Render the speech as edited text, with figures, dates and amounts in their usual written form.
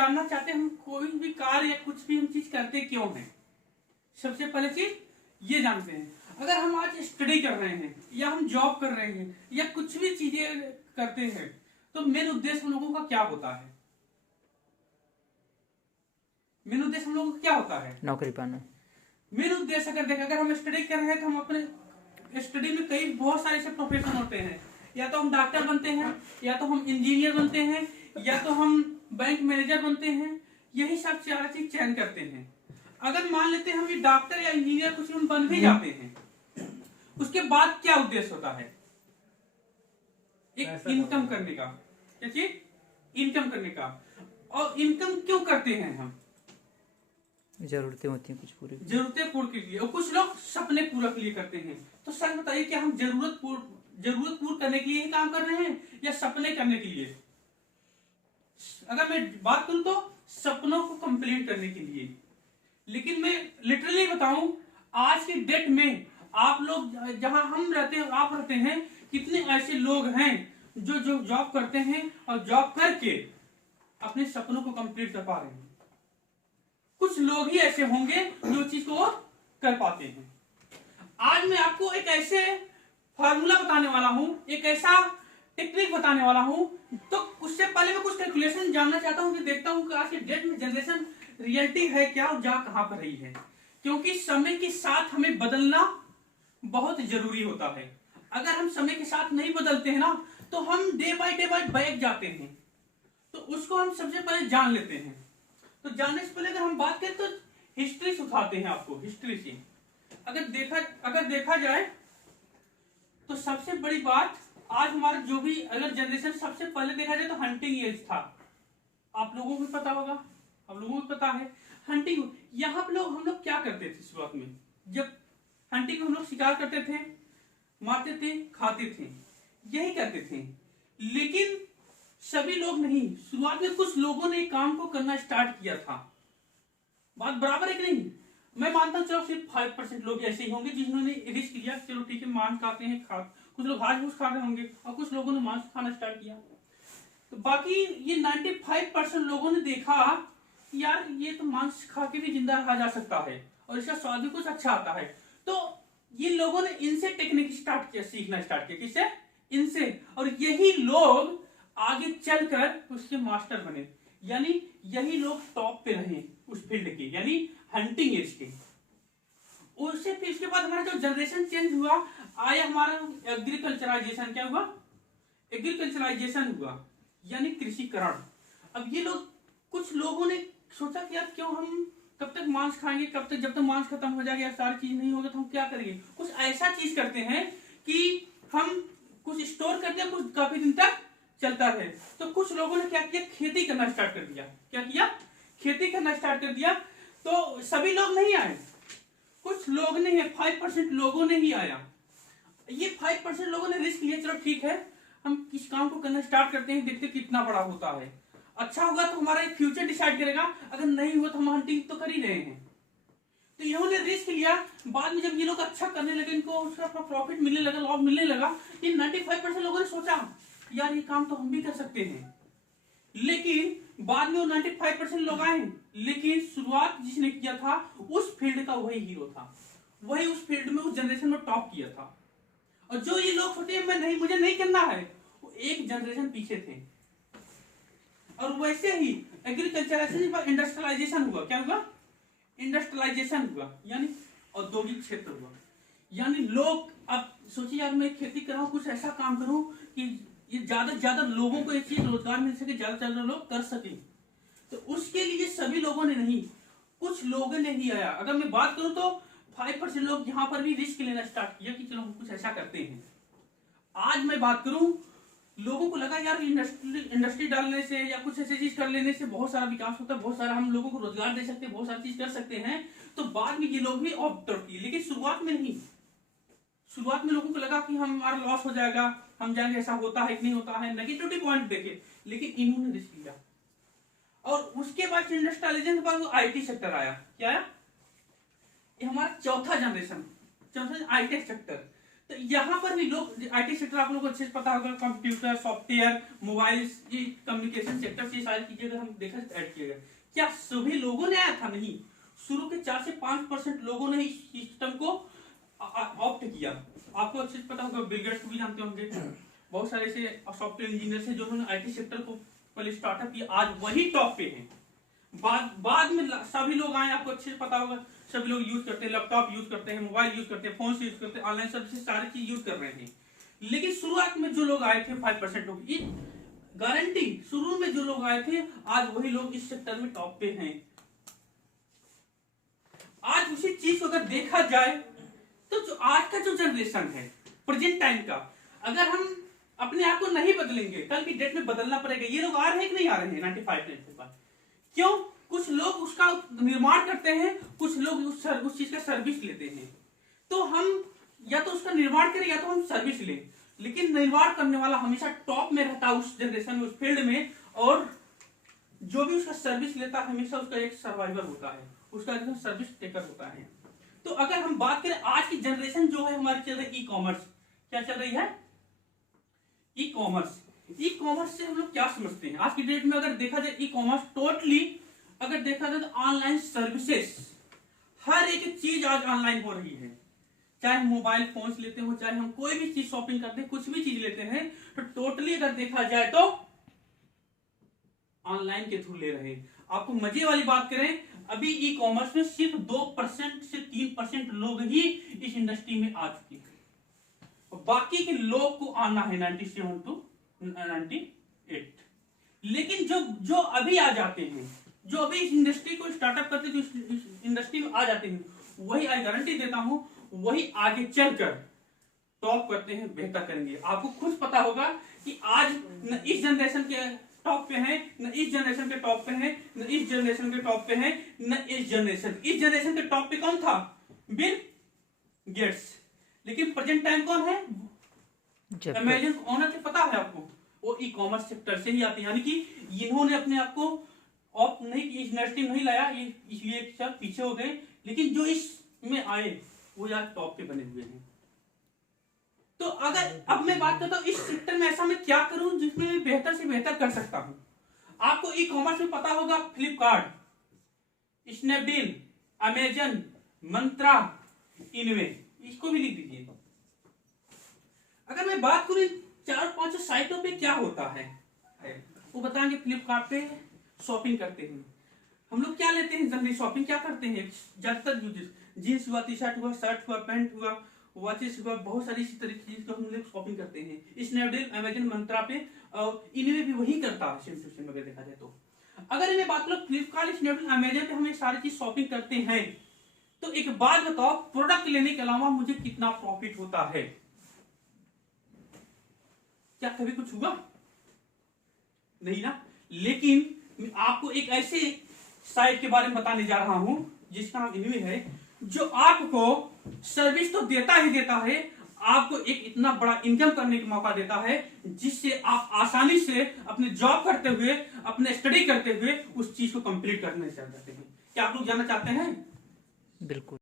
जानना चाहते हैं हम कोई भी कार्य या कुछ भी हम चीज करते क्यों हैं। सबसे पहले चीज ये जानते हैं, अगर हम आज स्टडी कर रहे हैं या हम जॉब कर रहे हैं या कुछ भी चीजें करते हैं तो मेन उद्देश्य हम लोगों का क्या होता है। मेन उद्देश्य हम लोगों का क्या होता है, नौकरी पाना। मेन उद्देश्य अगर देखें, अगर हम स्टडी कर रहे हैं तो हम अपने स्टडी में कई बहुत सारे ऐसे प्रोफेशन होते हैं, या तो हम डॉक्टर बनते हैं, या तो हम इंजीनियर बनते हैं, या तो हम बैंक मैनेजर बनते हैं। यही सब चार चीज चयन करते हैं। अगर मान लेते हैं हम ये डॉक्टर या इंजीनियर कुछ हम बन भी जाते हैं, उसके बाद क्या उद्देश्य होता है, एक इनकम करने का। क्या चीज, इनकम करने का। और इनकम क्यों करते हैं हम, जरूरतें होती हैं कुछ पूरी, जरूरतें पूर्ण के लिए, और कुछ लोग सपने पूरा के लिए करते हैं। तो सर बताइए कि हम जरूरत पूर्ण करने के लिए ही काम कर रहे हैं या सपने करने के लिए। अगर मैं बात करूं तो सपनों को कंप्लीट करने के लिए। लेकिन मैं लिटरली बताऊं, आज की डेट में आप लोग जहां हम रहते हैं, आप रहते हैं, कितने ऐसे लोग हैं जो जॉब करते हैं और जॉब करके अपने सपनों को कंप्लीट कर पा रहे हैं। कुछ लोग ही ऐसे होंगे जो चीज को कर पाते हैं। आज मैं आपको एक ऐसे फार्मूला बताने वाला हूं, एक ऐसा टेक्निक बताने वाला हूं। तो उससे पहले मैं कुछ कैलकुलेशन जानना चाहता हूं कि देखता हूं कि आज के डेट में जनरेशन रियलिटी है क्या और जा कहां पर रही है। क्योंकि समय के साथ हमें बदलना बहुत जरूरी होता है। अगर हम समय के साथ नहीं बदलते हैं ना तो हम डे बाय बैक जाते हैं। तो उसको हम सबसे पहले जान लेते हैं। तो जानने से पहले अगर हम बात करें तो हिस्ट्री से उठाते हैं आपको, हिस्ट्री से अगर देखा जाए तो सबसे बड़ी बात, आज हमारा जो भी अगर जनरेशन, सबसे पहले देखा जाए तो हंटिंग एज था। आप लोगों को पता होगा, आप लोगों को पता है हंटिंग। यहाँ पे हम लोग क्या करते थे शुरुआत में, जब हंटिंग में हम लोग शिकार करते थे, मारते थे, खाते थे, यही करते थे। लेकिन सभी लोग नहीं, शुरुआत में कुछ लोगों ने काम को करना स्टार्ट किया था। बात बराबर है कि नहीं। मैं मानता हूं चलो सिर्फ 5% लोग ऐसे ही होंगे जिन्होंने रिस्क लिया, चलो ठीक है मांस खाते हैं, कुछ लोग घास फूस खा रहे होंगे और कुछ लोगों ने मांस खाना स्टार्ट किया। तो बाकी ये 95% लोगों ने देखा यार ये तो मांस खा के भी जिंदा रहा जा सकता है और इसका स्वाद भी कुछ अच्छा आता है। तो ये लोगों ने इनसे टेक्निक स्टार्ट किया, सीखना स्टार्ट किया, किससे, इनसे। और यही लोग आगे चलकर उसके मास्टर बने, यानी यही लोग टॉप पे रहे उस फील्ड के, यानी हंटिंग एज के। उससे फिर इसके बाद हमारा जो जनरेशन चेंज हुआ, आया हमारा एग्रीकल्चराइजेशन। क्या हुआ, एग्रीकल्चराइजेशन हुआ, यानी कृषिकरण। अब ये लोग, कुछ लोगों ने सोचा कि यार क्यों हम कब तक मांस खाएंगे, कब तक, जब तक मांस खत्म हो जाएगा या सारी चीज नहीं होगा तो हम क्या करेंगे। कुछ ऐसा चीज करते हैं कि हम कुछ स्टोर करते हैं, कुछ काफी दिन तक चलता है। तो कुछ लोगों ने क्या किया, खेती करना स्टार्ट कर दिया। क्या किया, खेती करना स्टार्ट कर दिया। तो सभी लोग नहीं आए, कुछ लोग नहीं है, 5% लोगों ने ही आया। ये 5% लोगों ने रिस्क लिया, चलो ठीक है हम इस काम को करना स्टार्ट करते हैं, देखते कितना बड़ा होता है। अच्छा होगा तो हमारा एक फ्यूचर डिसाइड करेगा, अगर नहीं हुआ तो हम हंटिंग तो कर ही रहे हैं। तो इन्होंने रिस्क लिया। बाद में जब ये लोग अच्छा करने लगे, इनको उसका प्रॉफिट मिलने लगा, लॉस मिलने लगा, ये 95% लोगों ने सोचा यार ये काम तो हम भी कर सकते हैं। लेकिन बाद में वो 95% लोग आए, लेकिन शुरुआत जिसने किया था उस फील्ड का वही हीरो था, वही उस फील्ड में उस जनरेशन में टॉप किया था। और जो ये लोग सोचे मैं नहीं, मुझे नहीं करना है, वो एक जनरेशन पीछे थे। और वैसे ही एग्रीकल्चराइजेशन पर इंडस्ट्रियलाइजेशन हुआ। क्या हुआ, इंडस्ट्रियलाइजेशन हुआ, यानी औद्योगिक क्षेत्र हुआ। यानी लोग अब सोचिए यार मैं खेती कर रहा हूं, कुछ ऐसा काम करूं कि ये ज्यादा से ज्यादा लोगों को एक चीज रोजगार मिल सके, ज्यादा से ज्यादा लोग कर सके। तो उसके लिए सभी लोगों ने नहीं, कुछ लोगों ने ही आया। अगर मैं बात करूं तो 5% लोग यहाँ पर भी रिस्क लेना स्टार्ट किया कि चलो हम कुछ ऐसा करते हैं। आज मैं बात करूं, लोगों को लगा यार इंडस्ट्री डालने से या कुछ ऐसी चीज कर लेने से बहुत सारा विकास होता है, बहुत सारा हम लोगों को रोजगार दे सकते हैं, बहुत सारी चीज कर सकते हैं। तो बाद में ये लोग भी ऑप्ट किए, लेकिन शुरुआत में नहीं। शुरुआत में लोगों को लगा कि हमारा लॉस हो जाएगा, हम जाएंगे, ऐसा होता है कि नहीं होता है, नेगेटिविटी पॉइंट देखे, लेकिन इन्होंने रिस्क लिया। और उसके बाद इंडस्ट्रियलाइजेशन के बाद आईटी सेक्टर आया। क्या आया, ये हमारा चौथा जनरेशन, आईटी सेक्टर। तो यहाँ पर भी लोग आईटी सेक्टर आप लोगों को अच्छे से पता होगा, कंप्यूटर, सॉफ्टवेयर, मोबाइल, ये कम्युनिकेशन सेक्टर से सारी चीजें अगर हम देखा ऐड किया गया, क्या सभी लोगों ने आया था? नहीं, शुरू के 4 से 5% लोगों ने इस सिस्टम को ऑप्ट किया। आपको अच्छे से पता होगा, बिल गेट्स को भी जानते होंगे, बहुत सारे ऐसे सॉफ्टवेयर इंजीनियर है जो उन्होंने आईटी सेक्टर को पहले स्टार्टअप किया, आज वही टॉप पे हैं। बाद में सभी लोग आए, आपको अच्छे से पता होगा, सभी लोग यूज करते हैं, लैपटॉप यूज करते हैं, मोबाइल यूज करते हैं, फोन से यूज करते हैं, ऑनलाइन सर्विसेज सारी चीज यूज कर रहे हैं। लेकिन शुरुआत में जो लोग आए थे 5% लोग, गारंटी शुरू में जो लोग आए थे आज वही लोग इस सेक्टर में टॉप पे हैं। आज उसी चीज को अगर देखा जाए तो जो आज का जो जनरेशन है प्रेजेंट टाइम का, अगर हम अपने आप को नहीं बदलेंगे, कल की डेट में बदलना पड़ेगा। ये लोग आ रहे हैं कि नहीं आ रहे हैं 95% के बाद? क्यों? कुछ लोग उसका निर्माण करते हैं, कुछ लोग उस चीज का सर्विस लेते हैं। तो हम या तो उसका निर्माण करें या तो हम सर्विस लें, लेकिन निर्माण करने वाला हमेशा टॉप में रहता है उस जनरेशन में, उस फील्ड में, और जो भी उसका सर्विस लेता है हमेशा उसका एक सर्वाइवर होता है, उसका एक सर्विस टेकर होता है। तो अगर हम बात करें आज की जनरेशन जो है हमारी चल रही है ई कॉमर्स, क्या चल रही है? E commerce. ई कॉमर्स से हम लोग क्या समझते हैं? आज की डेट में अगर देखा जाए ई कॉमर्स टोटली अगर देखा जाए तो ऑनलाइन सर्विसेज, हर एक चीज आज ऑनलाइन हो रही है। चाहे हम मोबाइल फोन लेते हो, चाहे हम कोई भी चीज शॉपिंग करते हैं, कुछ भी चीज लेते हैं, तो टोटली अगर देखा जाए तो ऑनलाइन के थ्रू ले रहे हैं। आपको मजे वाली बात करें, अभी ई कॉमर्स में सिर्फ 2% से 3% लोग ही इस इंडस्ट्री में आ चुके हैं, बाकी के लोग को आना है 97 टू 98। लेकिन जो अभी आ जाते हैं, जो अभी इस इंडस्ट्री को स्टार्टअप करते, जो इस इंडस्ट्री में आ जाते हैं, वही आई गारंटी देता हूं, वही आगे चलकर टॉप करते हैं, बेहतर करेंगे। आपको खुद पता होगा कि आज न इस जनरेशन के टॉप पे हैं, न इस जनरेशन के टॉप पे हैं, न इस जनरेशन के टॉप पे हैं, न इस जनरेशन के टॉप पे कौन था? Bill Gates. लेकिन प्रेजेंट टाइम कौन है? अमेजन ओनर के पता है आपको? वो ई कॉमर्स सेक्टर से ही आते हैं, यानी कि इन्होंने अपने आप को ऑफ नहीं, इस इंडस्ट्री नहीं लाया, ये इसलिए सब पीछे हो गए, लेकिन जो इसमें आए वो यार टॉप पे बने हुए हैं। तो अगर अब मैं बात करता हूँ इस सेक्टर में ऐसा मैं क्या करूं जिसमें मैं बेहतर से बेहतर कर सकता हूं। आपको ई कॉमर्स में पता होगा, फ्लिपकार्ट, स्नैपडील, अमेजन, मंत्रा, इनवे, इसको भी लिख दीजिए। अगर मैं बात करूं 4-5 साइटों पे क्या होता है, वो बताएंगे। फ्लिपकार्ट पे शॉपिंग करते हैं हम लोग, क्या लेते हैं जनरली? शॉपिंग क्या करते हैं ज्यादातर? जीन्स हुआ, टी शर्ट हुआ, शर्ट हुआ, पैंट हुआ, वॉचेस हुआ, बहुत सारी इसी तरीके की चीज हम लोग शॉपिंग करते हैं स्नैपडील, अमेजन, मंत्रा पे, और इनवे भी वही करता है सेम टू सेम अगर देखा जाए तो। अगर मैं बात करूं फ्लिपकार्ट, स्नैपडील, अमेजन पे हम ये सारी चीज शॉपिंग करते हैं, तो एक बात बताओ, प्रोडक्ट लेने के अलावा मुझे कितना प्रॉफिट होता है? क्या कभी कुछ हुआ? नहीं ना। लेकिन मैं आपको एक ऐसे साइट के बारे में बताने जा रहा हूं जिसका नाम इनवे है, जो आपको सर्विस तो देता ही देता है, आपको एक इतना बड़ा इनकम करने का मौका देता है, जिससे आप आसानी से अपने जॉब करते हुए, अपने स्टडी करते हुए उस चीज को कंप्लीट करने चल जाते हैं। क्या आप लोग जानना चाहते हैं? बिल्कुल।